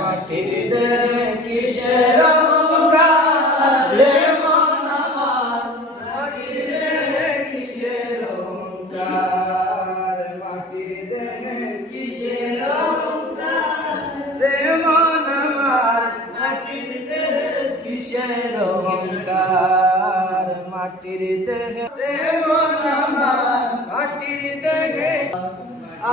মাটির দেহে কিসের অহংকার রে মন আমার, মাটির দেহে কিসের অহংকার, মাটির দেহে কিসের অহংকার রে মন আমার, মাটির দেহে কিসের অহংকার, মাটির দেহে রে মন আমার, মাটির দেহে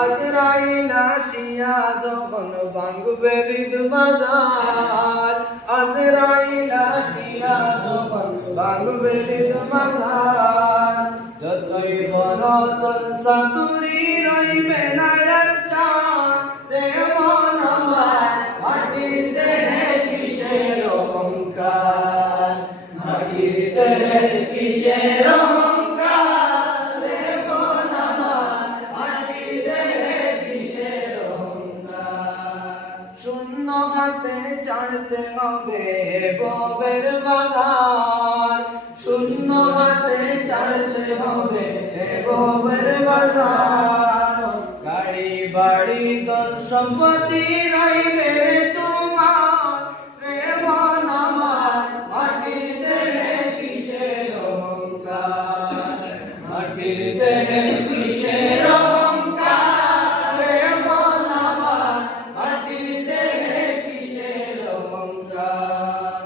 আজরাইল আসিয়া যখন ভাঙবে হৃদ মাজার, আজরাইল আসিয়া যখন ভাঙবে হৃদ মাজার, যতই বড় সংসাতুরি রইবে না আর চান রে মন আমার, মাটির দেহে কিসের অহংকার, মাটির দেহে কিসের অহংকার রে মন আমার, মাটির দেহে কিসের অহংকার, শূন্য হাতে ছাড়তে হবে ভবের বাজার, শূন্য হাতে ছাড়তে হবে ভবের বাজার, গাড়ি বাড়ি ধন সম্পত্তি রইবে তোমার রে মন আমার, মাটির দেহে কিসের অহংকার, মাটির দেহে কিসের অহংকার রে মন আমার, মাটির দেহে কিসের অহংকার,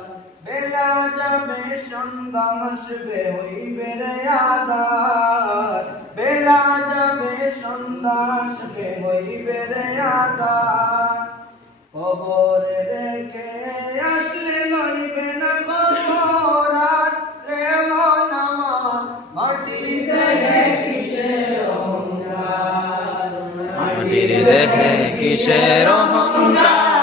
বেলা যাবে সন্ধ্যা আসবে হইবে রে আঁধার, বেলা যাবে সন্ধ্যা আসবে হইবে রে আঁধার, কবরে রেখে আসলে লইবে না খবর আর রে মন আমার, মাটির দেহে কিসের অহংকার, মাটির দেহে কিসের অহংকার।